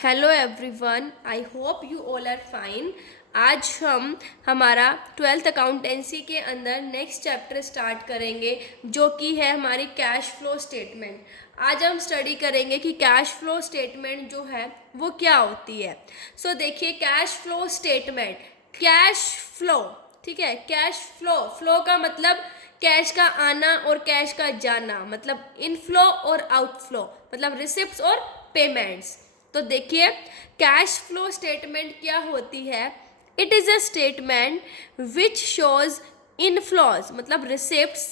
Hello everyone, I hope you all are fine. आज हम हमारा ट्वेल्थ अकाउंटेंसी के अंदर नेक्स्ट चैप्टर स्टार्ट करेंगे जो कि है हमारी कैश फ्लो स्टेटमेंट। आज हम स्टडी करेंगे कि कैश फ्लो स्टेटमेंट जो है वो क्या होती है। सो देखिए, cash flow statement, cash flow, ठीक है। कैश फ्लो, फ्लो का मतलब कैश का आना और कैश का जाना, मतलब इनफ्लो और आउटफ्लो, मतलब रिसिप्ट्स और पेमेंट्स। तो देखिए, कैश फ्लो स्टेटमेंट क्या होती है। It is a statement which shows inflows, मतलब रिसिप्ट्स,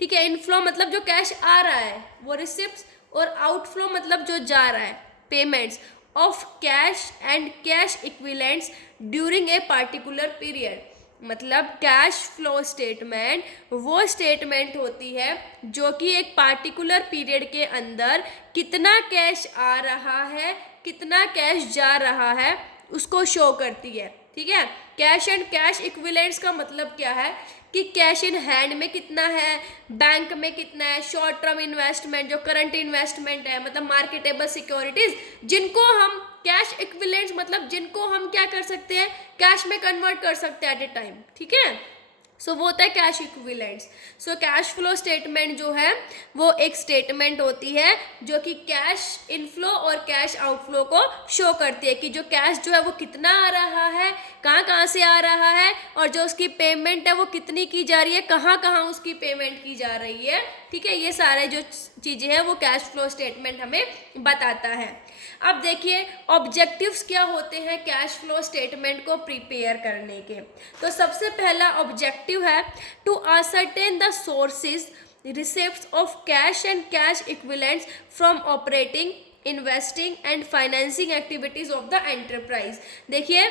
ठीक है। इनफ्लो मतलब जो कैश आ रहा है वो रिसिप्ट्स, और आउटफ्लो मतलब जो जा रहा है payments of cash and cash equivalents during a particular period. मतलब कैश फ्लो स्टेटमेंट वो स्टेटमेंट होती है जो कि एक पार्टिकुलर पीरियड के अंदर कितना कैश आ रहा है, कितना कैश जा रहा है, उसको शो करती है, ठीक है। कैश एंड कैश इक्विवेलेंट्स का मतलब क्या है कि कैश इन हैंड में कितना है, बैंक में कितना है, शॉर्ट टर्म इन्वेस्टमेंट जो करंट इन्वेस्टमेंट है, मतलब मार्केटेबल सिक्योरिटीज जिनको हम कैश इक्विवेलेंट्स, मतलब जिनको हम क्या कर सकते हैं, कैश में कन्वर्ट कर सकते हैं एट ए टाइम, ठीक है। सो वो होता है cash equivalents. So cash flow statement जो है वो एक स्टेटमेंट होती है जो कि कैश इनफ्लो और कैश आउटफ्लो को शो करती है कि जो कैश जो है वो कितना आ रहा है, कहाँ कहाँ से आ रहा है, और जो उसकी पेमेंट है वो कितनी की जा रही है, कहाँ कहाँ उसकी पेमेंट की जा रही है, ठीक है। ये सारे जो चीज़ें हैं वो कैश फ्लो स्टेटमेंट हमें बताता है। अब देखिए, ऑब्जेक्टिव्स क्या होते हैं कैश फ्लो स्टेटमेंट को प्रिपेयर करने के। तो सबसे पहला ऑब्जेक्टिव है to ascertain the sources receipts of cash and cash equivalents from operating, investing and financing activities of the enterprise. देखिए,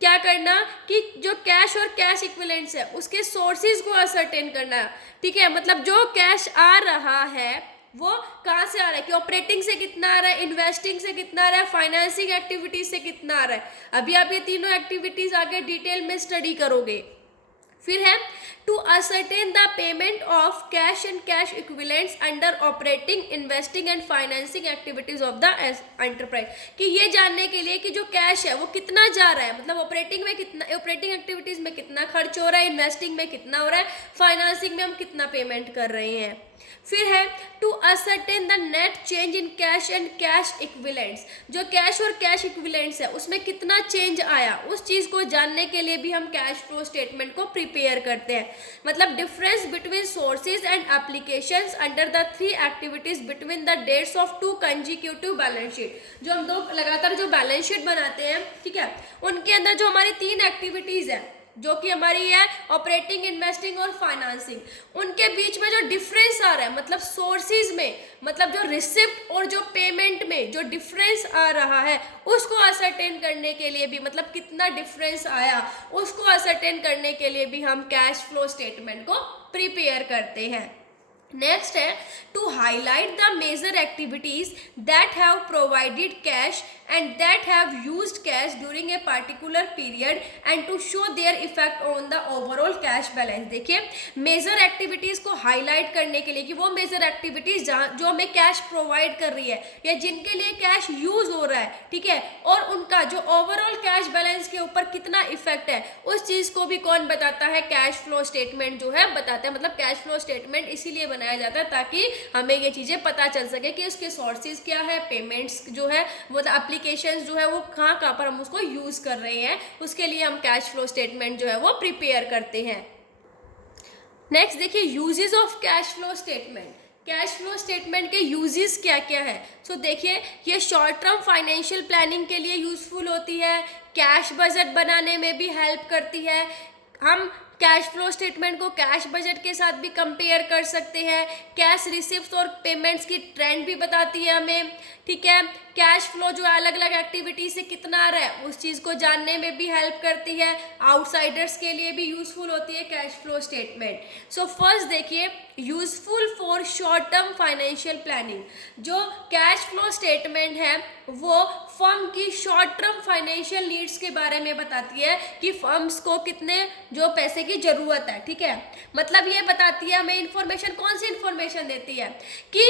क्या करना कि जो कैश और कैश इक्विवेलेंट्स है उसके सोर्सेज को असरटेन करना, ठीक है। मतलब जो कैश आ रहा है वो कहाँ से आ रहा है, कि ऑपरेटिंग से कितना आ रहा है, इन्वेस्टिंग से कितना आ रहा है, फाइनेंसिंग एक्टिविटीज से कितना आ रहा है। अभी आप ये तीनों एक्टिविटीज आगे डिटेल में स्टडी करोगे। फिर है to ascertain the payment of cash and cash equivalents under operating, investing and financing activities of the enterprise, कि ये जानने के लिए कि जो कैश है वो कितना जा रहा है, मतलब ऑपरेटिंग में कितना, ऑपरेटिंग एक्टिविटीज में कितना खर्च हो रहा है, इन्वेस्टिंग में कितना हो रहा है, फाइनेंसिंग में हम कितना पेमेंट कर रहे हैं। फिर है to ascertain the net change in cash and cash equivalents, जो कैश और कैश इक्विवेलेंट्स है उसमें कितना चेंज आया, उस चीज़ को जानने के लिए भी हम कैश फ्लो स्टेटमेंट को प्रिपेयर करते हैं। मतलब difference between sources and applications under the three activities between the dates of two consecutive balance sheet. जो हम दो लगातार जो बैलेंस शीट बनाते हैं, ठीक है, उनके अंदर जो हमारी तीन एक्टिविटीज है जो कि हमारी है ऑपरेटिंग, इन्वेस्टिंग और फाइनेंसिंग, उनके बीच में जो डिफरेंस आ रहा है, मतलब सोर्सेज में, मतलब जो रिसिप्ट और जो पेमेंट में जो डिफरेंस आ रहा है उसको असरटेन करने के लिए भी, मतलब कितना डिफरेंस आया उसको असरटेन करने के लिए भी हम कैश फ्लो स्टेटमेंट को प्रिपेयर करते हैं। नेक्स्ट है to highlight the major activities that have provided cash and that have used cash during a particular period and to show their effect on the overall cash balance. देखिए, major activities को highlight करने के लिए कि वो major activities जो हमें cash provide कर रही है या जिनके लिए कैश यूज हो रहा है, ठीक है, और उनका जो ओवरऑल कैश बैलेंस के ऊपर कितना इफेक्ट है, उस चीज को भी कौन बताता है, कैश फ्लो स्टेटमेंट जो है बताता है। मतलब कैश फ्लो स्टेटमेंट इसीलिए बनाया जाता है ताकि हमें ये चीजें पता चल सके कि उसके सोर्सेज क्या है, पेमेंट्स जो है वो एप्लीकेशंस जो है वो कहाँ कहाँ पर हम उसको यूज कर रहे हैं, उसके लिए हम कैश फ्लो स्टेटमेंट जो है वो प्रिपेयर करते हैं। नेक्स्ट देखिए, uses of cash flow statement. Cash flow statement के यूजेस क्या क्या है। सो देखिए, ये शॉर्ट टर्म फाइनेंशियल प्लानिंग के लिए यूजफुल होती है, कैश बजट बनाने में भी हेल्प करती है। हम कैश फ्लो स्टेटमेंट को कैश बजट के साथ भी कंपेयर कर सकते हैं। कैश रिसिप्ट्स और पेमेंट्स की ट्रेंड भी बताती है हमें, ठीक है। कैश फ्लो जो अलग अलग एक्टिविटी से कितना आ रहा है उस चीज़ को जानने में भी हेल्प करती है। आउटसाइडर्स के लिए भी यूजफुल होती है cash flow statement. So first देखिए, useful for short term financial planning. जो कैश फ्लो स्टेटमेंट है वो फर्म की शॉर्ट टर्म फाइनेंशियल नीड्स के बारे में बताती है कि फर्म्स को कितने जो पैसे की जरूरत है, ठीक है। मतलब ये बताती है हमें इंफॉर्मेशन, कौन सी इंफॉर्मेशन देती है कि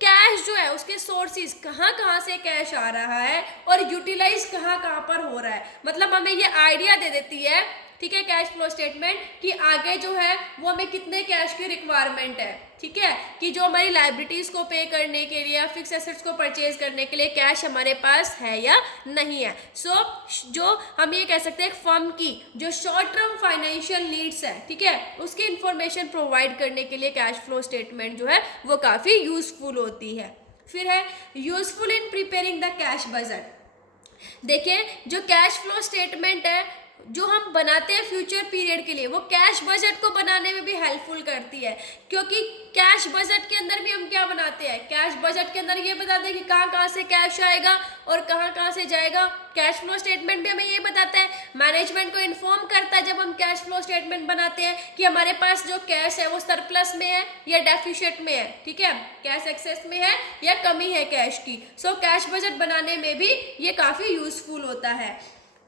कैश जो है उसके सोर्सेज कहाँ कहाँ से कैश आ रहा है और यूटिलाइज कहाँ कहाँ पर हो रहा है, मतलब हमें ये आइडिया दे देती है, ठीक है, कैश फ्लो स्टेटमेंट कि आगे जो है वो हमें कितने कैश की रिक्वायरमेंट है, ठीक है, कि जो हमारी लाइबिलिटीज को पे करने के लिए या फिक्स एसेट्स को परचेज करने के लिए कैश हमारे पास है या नहीं है। सो जो हम ये कह सकते हैं फर्म की जो शॉर्ट टर्म फाइनेंशियल नीड्स है, ठीक है, उसकी इंफॉर्मेशन प्रोवाइड करने के लिए कैश फ्लो स्टेटमेंट जो है वो काफ़ी यूजफुल होती है। फिर है useful in preparing the cash budget. देखिए जो कैश फ्लो स्टेटमेंट है जो हम बनाते हैं फ्यूचर पीरियड के लिए, वो कैश बजट को बनाने में भी हेल्पफुल करती है, क्योंकि कैश बजट के अंदर भी हम क्या बनाते हैं, कैश बजट के अंदर ये बताते हैं कि कहाँ कहाँ से कैश आएगा और कहाँ कहाँ से जाएगा। कैश फ्लो स्टेटमेंट भी हमें ये बताता है, मैनेजमेंट को इन्फॉर्म करता है जब हम कैश फ्लो स्टेटमेंट बनाते हैं कि हमारे पास जो कैश है वो सरप्लस में है या डेफिशिएट में है, ठीक है, कैश एक्सेस में है या कमी है कैश की। सो कैश बजट बनाने में भी ये काफ़ी यूजफुल होता है।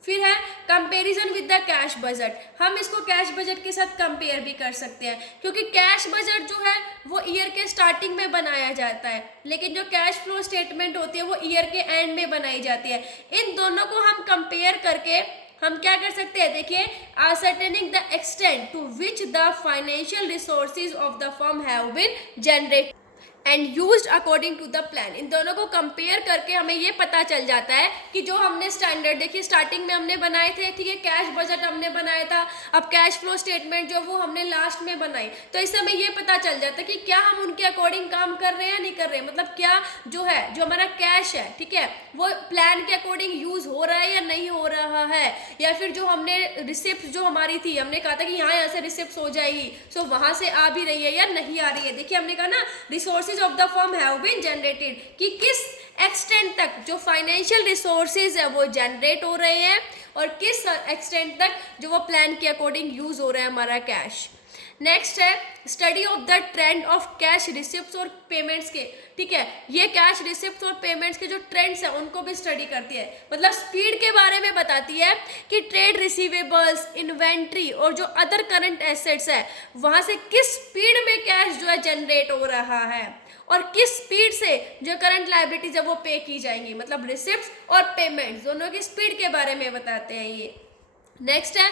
फिर है comparison with the cash budget. हम इसको कैश बजट के साथ कंपेयर भी कर सकते हैं, क्योंकि कैश बजट जो है वो ईयर के स्टार्टिंग में बनाया जाता है, लेकिन जो कैश फ्लो स्टेटमेंट होती है वो ईयर के एंड में बनाई जाती है। इन दोनों को हम कंपेयर करके हम क्या कर सकते हैं, देखिए, ascertaining the extent to which the financial resources of the firm have been generated and used according to the plan. इन दोनों को कंपेयर करके हमें ये पता चल जाता है कि जो हमने स्टैंडर्ड, देखिए स्टार्टिंग में हमने बनाए थे, ठीक है, कैश बजट हमने बनाया था, अब कैश फ्लो स्टेटमेंट जो वो हमने लास्ट में बनाई, तो इससे हमें ये पता चल जाता है कि क्या हम उनके अकॉर्डिंग काम कर रहे हैं या नहीं कर रहे हैं, मतलब क्या जो है जो हमारा कैश है, ठीक है, वो प्लान के अकॉर्डिंग यूज हो रहा है या नहीं हो रहा है, या फिर जो हमने रिसिप्ट जो हमारी थी, हमने कहा था कि यहाँ से रिसिप्ट हो जाएगी, सो वहाँ से आ भी रही है या नहीं आ रही है। देखिए हमने कहा ना resources of the firm have been generated, कि किस एक्सटेंट तक जो फाइनेंशियल रिसोर्सेज है वो जनरेट हो रहे हैं और किस एक्सटेंट तक जो वो प्लान के अकॉर्डिंग यूज हो रहा है हमारा कैश। नेक्स्ट है study of the trend of cash receipts और पेमेंट्स के, ठीक है, ये कैश रिसिप्ट्स और पेमेंट्स के जो ट्रेंड्स हैं उनको भी स्टडी करती है, मतलब स्पीड के बारे में बताती है कि ट्रेड रिसीवेबल्स, इन्वेंट्री और जो अदर करंट एसेट्स है वहाँ से किस स्पीड में कैश जो है जनरेट हो रहा है और किस स्पीड से जो करंट लायबिलिटीज है वो पे की जाएंगी, मतलब रिसिप्ट्स और पेमेंट्स दोनों की स्पीड के बारे में बताते हैं ये। नेक्स्ट है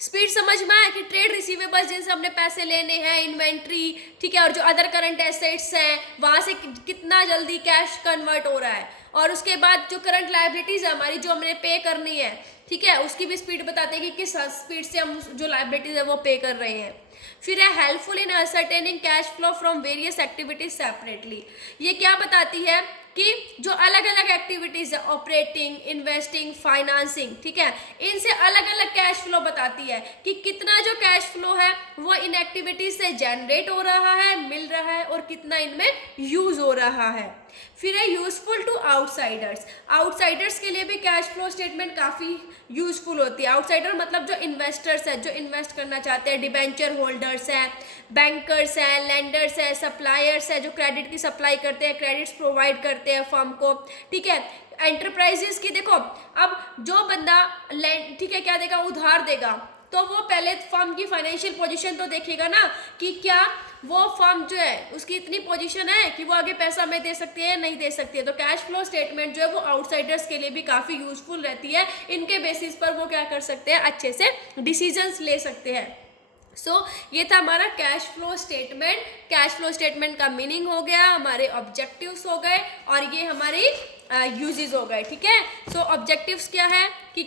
स्पीड समझ में आया कि ट्रेड रिसीवेबल्स जिनसे हमने पैसे लेने हैं, इन्वेंट्री, ठीक है, और जो अदर करंट एसेट्स हैं वहाँ से कितना जल्दी कैश कन्वर्ट हो रहा है, और उसके बाद जो करंट लायबिलिटीज है हमारी जो हमने पे करनी है, ठीक है, उसकी भी स्पीड बताते हैं कि किस स्पीड से हम जो लायबिलिटीज है वो पे कर रहे हैं। फिर है helpful in ascertaining cash flow from various activities separately. ये क्या बताती है कि जो अलग अलग एक्टिविटीज है, ऑपरेटिंग, इन्वेस्टिंग, फाइनेंसिंग, ठीक है, इनसे अलग अलग कैश फ्लो बताती है कि कितना जो कैश फ्लो है वो इन एक्टिविटीज से जनरेट हो रहा है, मिल रहा है, और कितना इनमें यूज हो रहा है। फिर है यूजफुल टू आउटसाइडर्स। आउटसाइडर्स के लिए भी कैश फ्लो स्टेटमेंट काफ़ी यूजफुल होती है। आउटसाइडर मतलब जो इन्वेस्टर्स है, जो इन्वेस्ट करना चाहते हैं, डिबेंचर होल्डर्स हैं, बैंकर्स हैं, लेंडर्स हैं, सप्लायर्स हैं, जो क्रेडिट की सप्लाई करते हैं, क्रेडिट्स प्रोवाइड करते हैं फर्म को, ठीक है, एंटरप्राइजेस की, देखो अब जो बंदा ठीक है क्या देगा, उधार देगा, तो वो पहले फर्म की फाइनेंशियल पोजीशन तो देखेगा ना कि क्या वो फर्म जो है उसकी इतनी पोजीशन है कि वो आगे पैसा हमें दे सकती है या नहीं दे सकती है। तो कैश फ्लो स्टेटमेंट जो है वो आउटसाइडर्स के लिए भी काफ़ी यूजफुल रहती है, इनके बेसिस पर वो क्या कर सकते हैं, अच्छे से डिसीजंस ले सकते हैं। सो ये था हमारा cash flow statement. Cash flow statement का मीनिंग हो गया, हमारे ऑब्जेक्टिव्स हो गए, और ये हमारी यूजेस हो गए, ठीक है। सो ऑब्जेक्टिव्स क्या है कि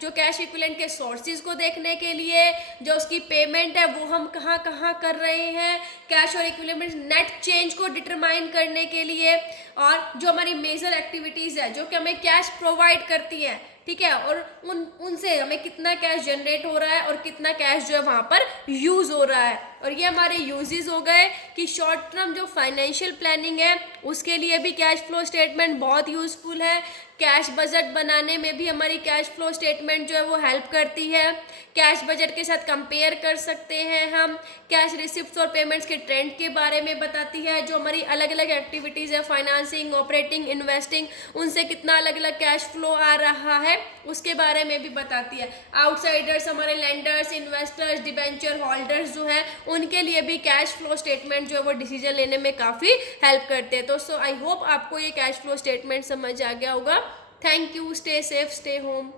जो कैश इक्विवेलेंट के सोर्सेज को देखने के लिए, जो उसकी पेमेंट है वो हम कहाँ कहाँ कर रहे हैं, कैश और इक्विवेलेंट नेट चेंज को डिटरमाइन करने के लिए, और जो हमारी मेजर एक्टिविटीज़ है जो कि हमें कैश प्रोवाइड करती हैं, ठीक है, और उनसे हमें कितना कैश जनरेट हो रहा है और कितना कैश जो है वहाँ पर यूज़ हो रहा है। और ये हमारे यूजेस हो गए कि शॉर्ट टर्म जो फाइनेंशियल प्लानिंग है उसके लिए भी कैश फ्लो स्टेटमेंट बहुत यूज़फुल है, कैश बजट बनाने में भी हमारी कैश फ्लो स्टेटमेंट जो है वो हेल्प करती है। कैश बजट के साथ कंपेयर कर सकते हैं हम। कैश रिसिप्ट्स और पेमेंट्स के ट्रेंड के बारे में बताती है। जो हमारी अलग अलग एक्टिविटीज़ है, फाइनेंसिंग, ऑपरेटिंग, इन्वेस्टिंग, उनसे कितना अलग अलग कैश फ्लो आ रहा है उसके बारे में भी बताती है। आउटसाइडर्स, हमारे लेंडर्स, इन्वेस्टर्स, डिबेंचर होल्डर्स जो है उनके लिए भी कैश फ्लो स्टेटमेंट जो है वो डिसीजन लेने में काफ़ी हेल्प करते हैं। तो सो आई होप आपको ये कैश फ्लो स्टेटमेंट समझ आ गया होगा। Thank you, stay safe, stay home.